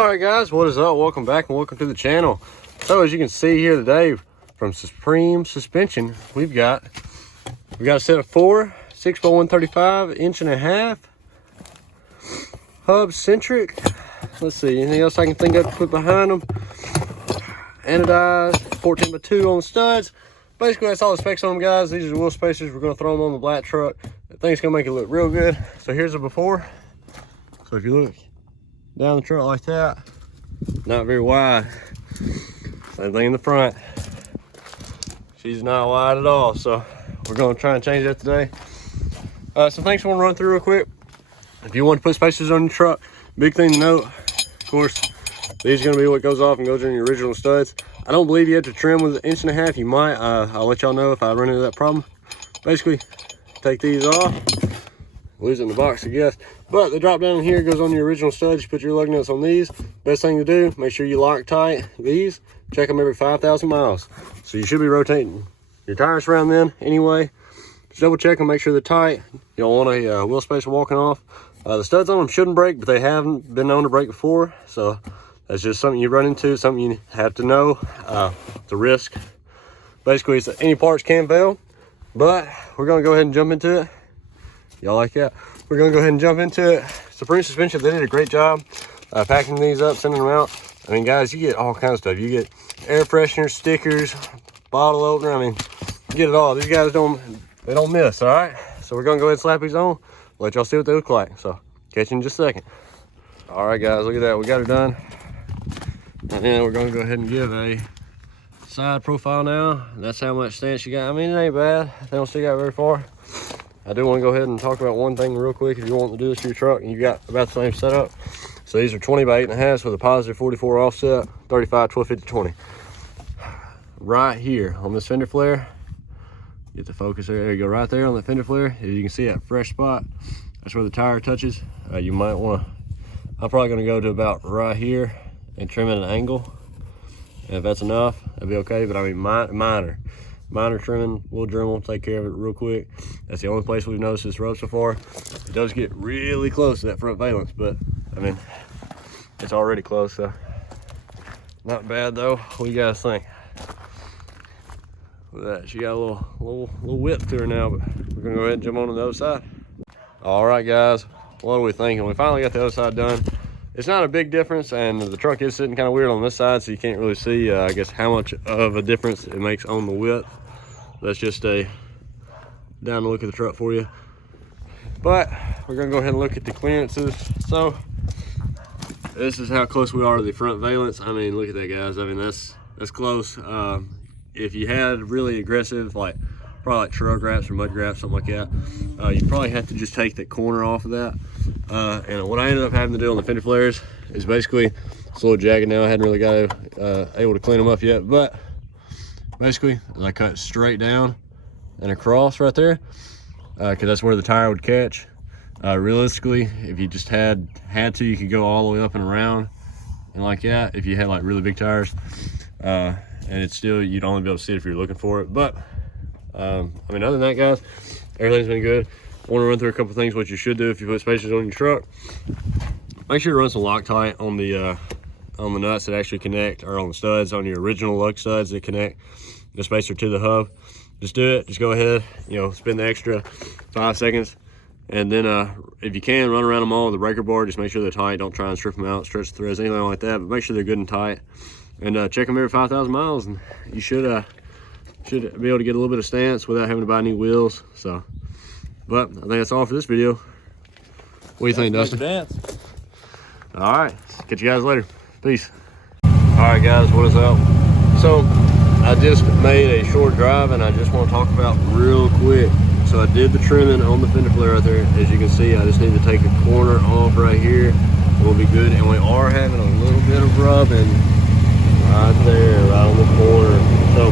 All right guys, what is up? Welcome back and welcome to the channel. So as you can see here today from Supreme Suspension, we got a set of 4 6x135 1.5 hub centric. Let's see, anything else I can think of to put behind them? Anodized 14x2 on the studs. Basically that's all the specs on them, guys. These are the wheel spacers. We're going to throw them on the black truck. I think it's going to make it look real good. So here's the before. So if you look down the truck like that, not very wide. Same thing in the front, she's not wide at all. So we're going to try and change that today. Some things I want to run through real quick. If you want to put spacers on your truck, big thing to note, of course, these are going to be what goes off and goes in your original studs. I don't believe you have to trim with 1.5 inches. You might. I'll let y'all know if I run into that problem. Basically, take these off. Losing the box, I guess. But the drop down in here goes on your original studs. You put your lug nuts on these. Best thing to do, make sure you lock tight these. Check them every 5,000 miles. So you should be rotating your tires around then anyway. Just double check them, make sure they're tight. You don't want a wheel spacer walking off. The studs on them shouldn't break, but they haven't been known to break before. So that's just something you run into, something you have to know. It's a risk. Basically, it's any parts can fail, but we're gonna go ahead and jump into it. Y'all like that? We're gonna go ahead and jump into it. Supreme Suspension, they did a great job packing these up, sending them out. I mean, guys, you get all kinds of stuff. You get air fresheners, stickers, bottle opener. I mean, you get it all. These guys don't miss, all right? So we're gonna go ahead and slap these on, let y'all see what they look like. So catch you in just a second. All right, guys, look at that. We got her done. And then we're gonna go ahead and give a side profile now. That's how much stance you got. I mean, it ain't bad. They don't stick out very far. I do want to go ahead and talk about one thing real quick. If you want to do this to your truck and you got about the same setup. So these are 20 by 8.5 with a positive 44 offset, 35, 12, 50, 20. Right here on this fender flare, get the focus there. There you go, right there on the fender flare. As you can see that fresh spot, that's where the tire touches. You might want to, I'm probably going to go to about right here and trim at an angle. And if that's enough, that'd be okay. But I mean, minor trimming, we'll Dremel, take care of it real quick. That's the only place we've noticed this road so far. It does get really close to that front valence, but I mean, it's already close, so not bad though. What do you guys think? With that, she got a little width to her now, but we're gonna go ahead and jump on to the other side. All right, guys, what are we thinking? We finally got the other side done. It's not a big difference, and the truck is sitting kind of weird on this side, so you can't really see, I guess, how much of a difference it makes on the width. That's just a down to look at the truck for you. But we're gonna go ahead and look at the clearances. So this is how close we are to the front valence. I mean, look at that, guys. I mean, that's close. If you had really aggressive, probably like truck wraps or mud wraps, something like that, you probably have to just take the corner off of that. And what I ended up having to do on the fender flares is basically, it's a little jagged now. I hadn't really got able to clean them up yet, but basically I cut straight down and across right there, because that's where the tire would catch. Realistically, if you just had to, you could go all the way up and around and like that if you had like really big tires, and it's still, you'd only be able to see it if you're looking for it. But I mean, other than that, guys, everything's been good. I want to run through a couple things what you should do if you put spacers on your truck. Make sure to run some Loctite on the nuts that actually connect, or on the studs, on your original lug studs that connect the spacer to the hub. Just do it. Just go ahead, spend the extra 5 seconds, and then if you can, run around them all with the breaker bar. Just make sure they're tight. Don't try and strip them out, stretch the threads, anything like that, but make sure they're good and tight. And check them every 5,000 miles, and you should be able to get a little bit of stance without having to buy new wheels. So, but I think that's all for this video. What do you think, Dustin? Dance. All right, catch you guys later. Peace. All right, guys, what is up? So I just made a short drive, and I just want to talk about real quick. So I did the trimming on the fender flare right there. As you can see, I just need to take a corner off right here. We'll be good. And we are having a little bit of rubbing right there, right on the corner. So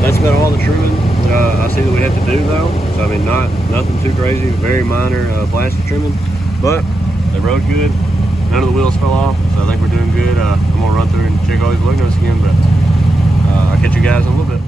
that's about all the trimming I see that we have to do though. So I mean, nothing too crazy, very minor plastic trimming, but they rode good. None of the wheels fell off, so I think we're doing good. I'm gonna run through and check all these lug nuts again, but I'll catch you guys in a little bit.